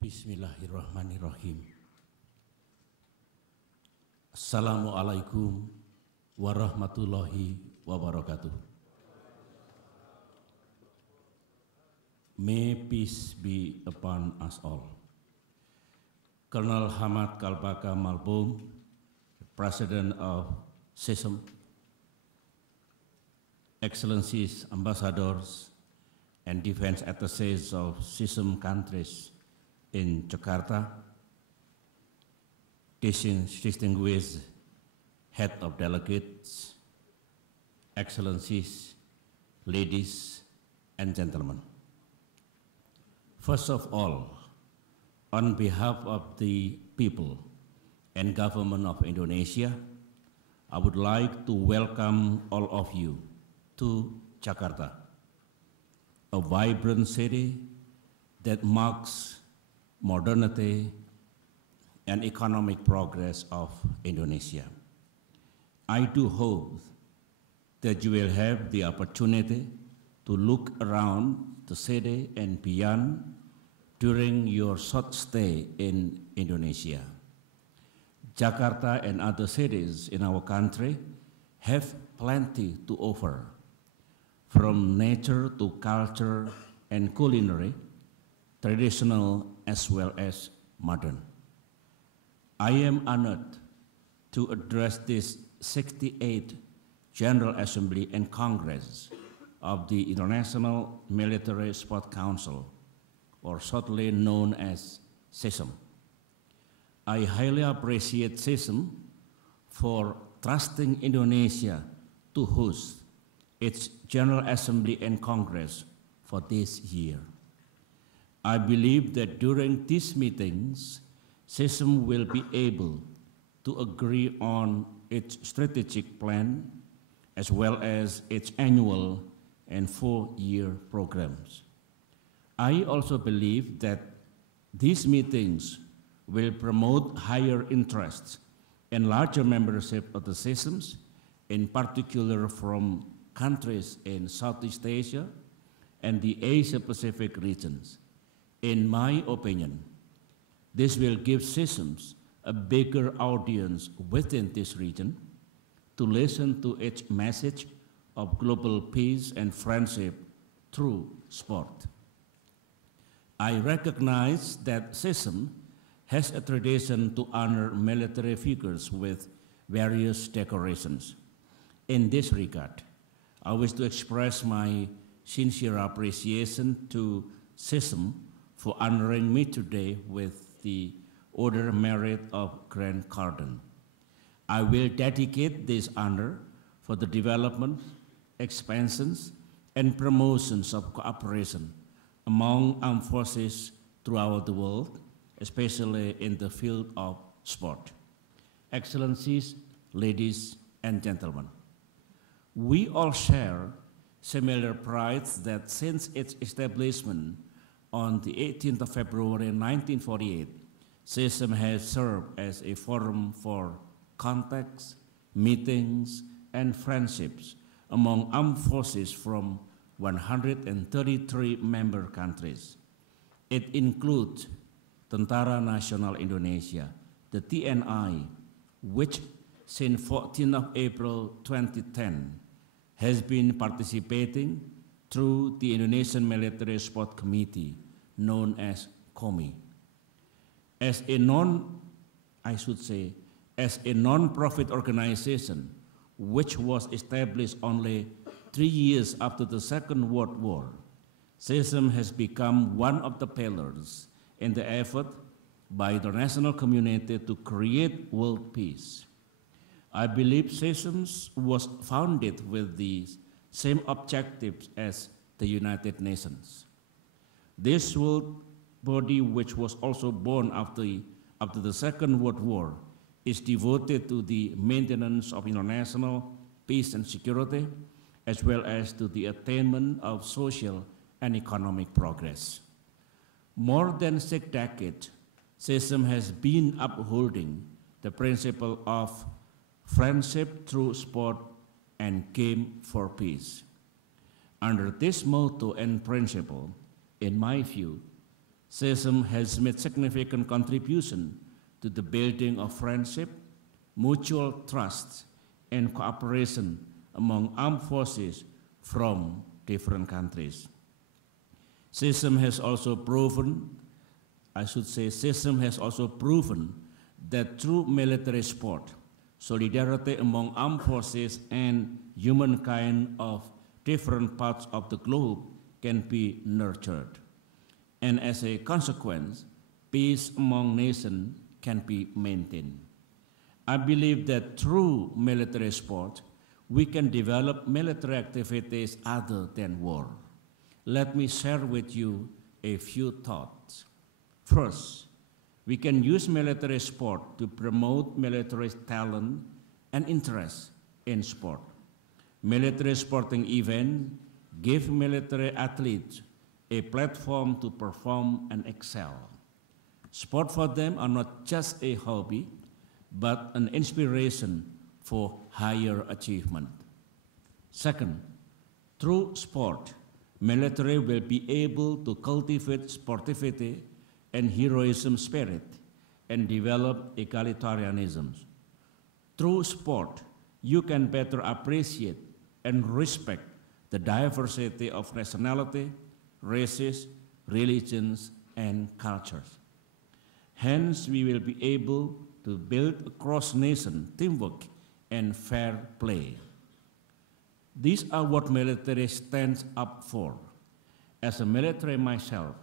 Bismillahirrahmanirrahim. Assalamualaikum warahmatullahi wabarakatuh. May peace be upon us all. Colonel Hamad Kalpaka Malbum, President of CISM, Excellencies, Ambassadors, and Defense Attaches of CISM countries in Jakarta, distinguished head of delegates, excellencies, ladies and gentlemen. First of all, on behalf of the people and government of Indonesia, I would like to welcome all of you to Jakarta, a vibrant city that marks modernity and economic progress of Indonesia. I do hope that you will have the opportunity to look around the city and beyond during your short stay in Indonesia. Jakarta and other cities in our country have plenty to offer, from nature to culture and culinary, traditional as well as modern. I am honored to address this 68th General Assembly and Congress of the International Military Sport Council, or shortly known as CISM. I highly appreciate CISM for trusting Indonesia to host its General Assembly and Congress for this year. I believe that during these meetings, CISM will be able to agree on its strategic plan as well as its annual and 4-year programs. I also believe that these meetings will promote higher interests and larger membership of the CISMs, in particular from countries in Southeast Asia and the Asia-Pacific regions. In my opinion, this will give CISMs a bigger audience within this region to listen to its message of global peace and friendship through sport. I recognize that CISM has a tradition to honor military figures with various decorations. In this regard, I wish to express my sincere appreciation to CISM for honoring me today with the Order Merit of Grand Cardon. I will dedicate this honor for the development, expansions, and promotions of cooperation among armed forces throughout the world, especially in the field of sport. Excellencies, ladies and gentlemen, we all share similar pride that since its establishment on the 18th of February 1948, CISM has served as a forum for contacts, meetings, and friendships among armed forces from 133 member countries. It includes Tentara Nasional Indonesia, the TNI, which since 14th of April 2010 has been participating through the Indonesian Military Sport Committee, known as COMI. As a non-profit organization, which was established only 3 years after the Second World War, CISM has become one of the pillars in the effort by the international community to create world peace. I believe CISM was founded with the same objectives as the United Nations. This world body, which was also born after the Second World War, is devoted to the maintenance of international peace and security, as well as to the attainment of social and economic progress. More than 6 decades, CISM has been upholding the principle of friendship through sport and game for peace. Under this motto and principle, in my view, CISM has made significant contribution to the building of friendship, mutual trust, and cooperation among armed forces from different countries. CISM has also proven that through military support, solidarity among armed forces and humankind of different parts of the globe can be nurtured. And as a consequence, peace among nations can be maintained. I believe that through military support, we can develop military activities other than war. Let me share with you a few thoughts. First, we can use military sport to promote military talent and interest in sport. Military sporting events give military athletes a platform to perform and excel. Sport for them are not just a hobby, but an inspiration for higher achievement. Second, through sport, military will be able to cultivate sportivity and heroism spirit and develop egalitarianism. Through sport, you can better appreciate and respect the diversity of nationality, races, religions, and cultures. Hence, we will be able to build cross-nation teamwork and fair play. These are what military stands up for. As a military myself,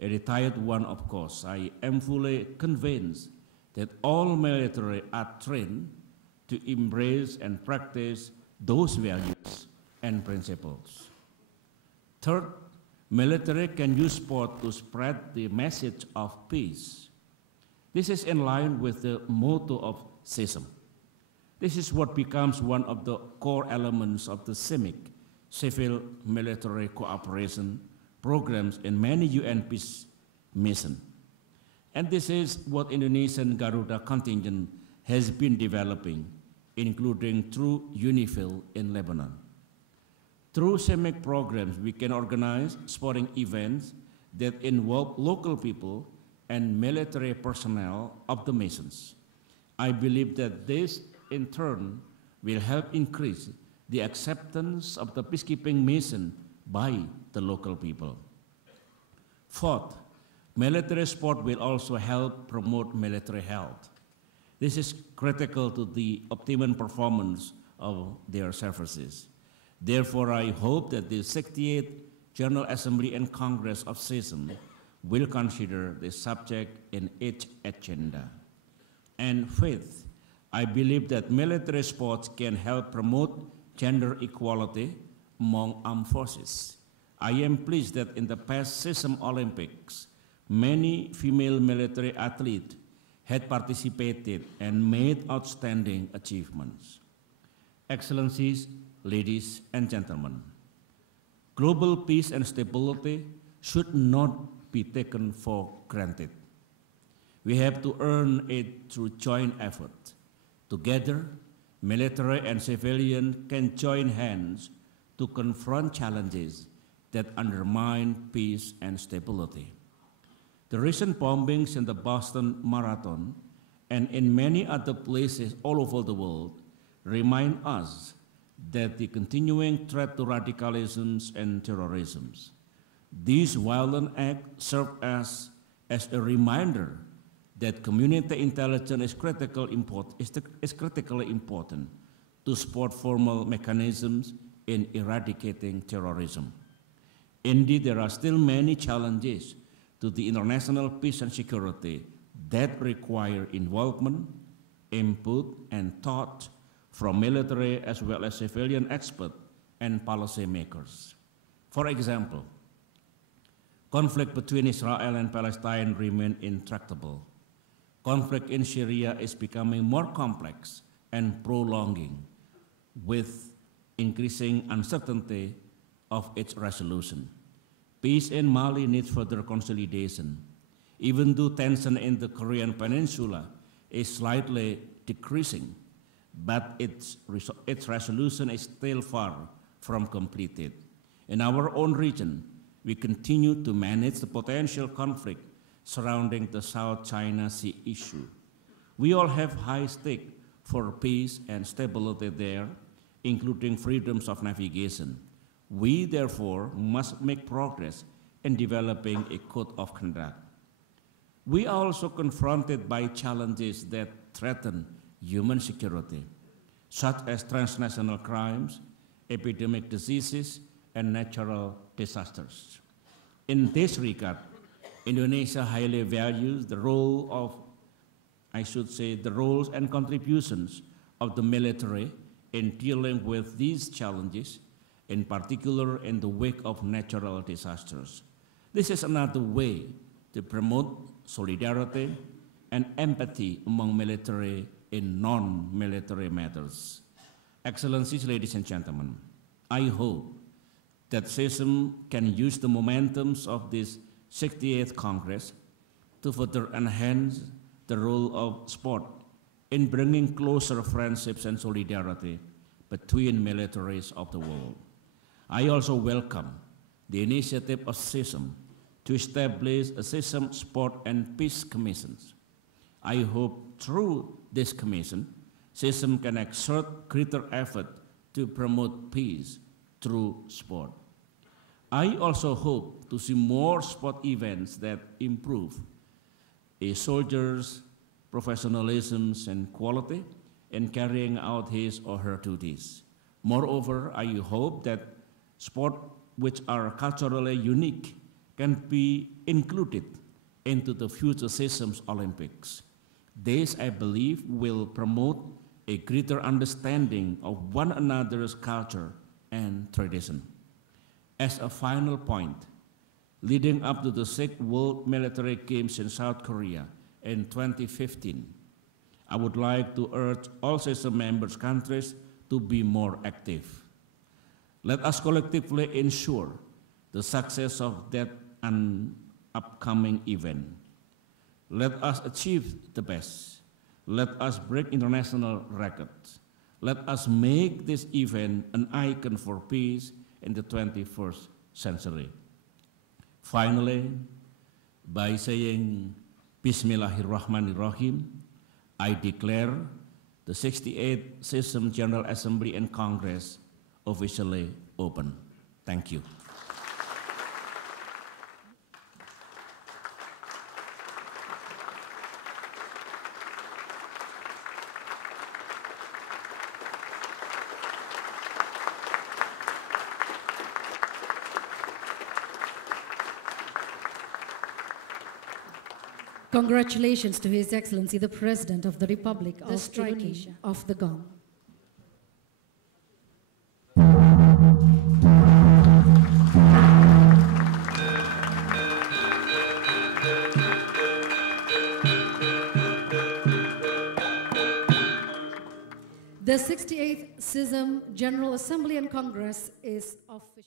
a retired one of course, I am fully convinced that all military are trained to embrace and practice those values and principles. Third, military can use sport to spread the message of peace. This is in line with the motto of CISM. This is what becomes one of the core elements of the CIMIC, civil-military cooperation programs in many UN peace missions. And this is what Indonesian Garuda contingent has been developing, including through UNIFIL in Lebanon. Through CIMIC programs, we can organize sporting events that involve local people and military personnel of the missions. I believe that this, in turn, will help increase the acceptance of the peacekeeping mission by the local people. Fourth, military sport will also help promote military health. This is critical to the optimum performance of their services. Therefore, I hope that the 68th General Assembly and Congress of CISM will consider this subject in its agenda. And fifth, I believe that military sports can help promote gender equality among armed forces. I am pleased that in the past CISM Olympics, many female military athletes had participated and made outstanding achievements. Excellencies, ladies and gentlemen, global peace and stability should not be taken for granted. We have to earn it through joint effort. Together, military and civilian can join hands to confront challenges that undermine peace and stability. The recent bombings in the Boston Marathon and in many other places all over the world remind us that the continuing threat to radicalism and terrorism. These violent acts serve as a reminder that community intelligence is critically important to support formal mechanisms in eradicating terrorism. Indeed, there are still many challenges to the international peace and security that require involvement, input, and thought from military as well as civilian experts and policymakers. For example, conflict between Israel and Palestine remains intractable. Conflict in Syria is becoming more complex and prolonging, with increasing uncertainty of its resolution. Peace in Mali needs further consolidation. Even though tension in the Korean Peninsula is slightly decreasing, but its resolution is still far from completed. In our own region, we continue to manage the potential conflict surrounding the South China Sea issue. We all have high stakes for peace and stability there, including freedoms of navigation. We, therefore, must make progress in developing a code of conduct. We are also confronted by challenges that threaten human security, such as transnational crimes, epidemic diseases, and natural disasters. In this regard, Indonesia highly values the role of, the roles and contributions of the military in dealing with these challenges, in particular in the wake of natural disasters. This is another way to promote solidarity and empathy among military in non-military matters. Excellencies, ladies and gentlemen, I hope that CISM can use the momentums of this 68th Congress to further enhance the role of sport in bringing closer friendships and solidarity between militaries of the world. I also welcome the initiative of CISM to establish a CISM Sport and Peace Commissions. I hope through this commission, CISM can exert greater effort to promote peace through sport. I also hope to see more sport events that improve a soldier's professionalism and quality in carrying out his or her duties. Moreover, I hope that sport which are culturally unique can be included into the future CISM's Olympics. This, I believe, will promote a greater understanding of one another's culture and tradition. As a final point, leading up to the 6th World Military Games in South Korea in 2015, I would like to urge all CISM members countries to be more active. Let us collectively ensure the success of that upcoming event. Let us achieve the best. Let us break international records. Let us make this event an icon for peace in the 21st century. Finally, by saying Bismillahirrahmanirrahim, I declare the 68th CISM General Assembly and Congress officially open. Thank you. Congratulations to His Excellency, the President of the Republic of Indonesia. Of the gong. The 68th CISM General Assembly and Congress is official.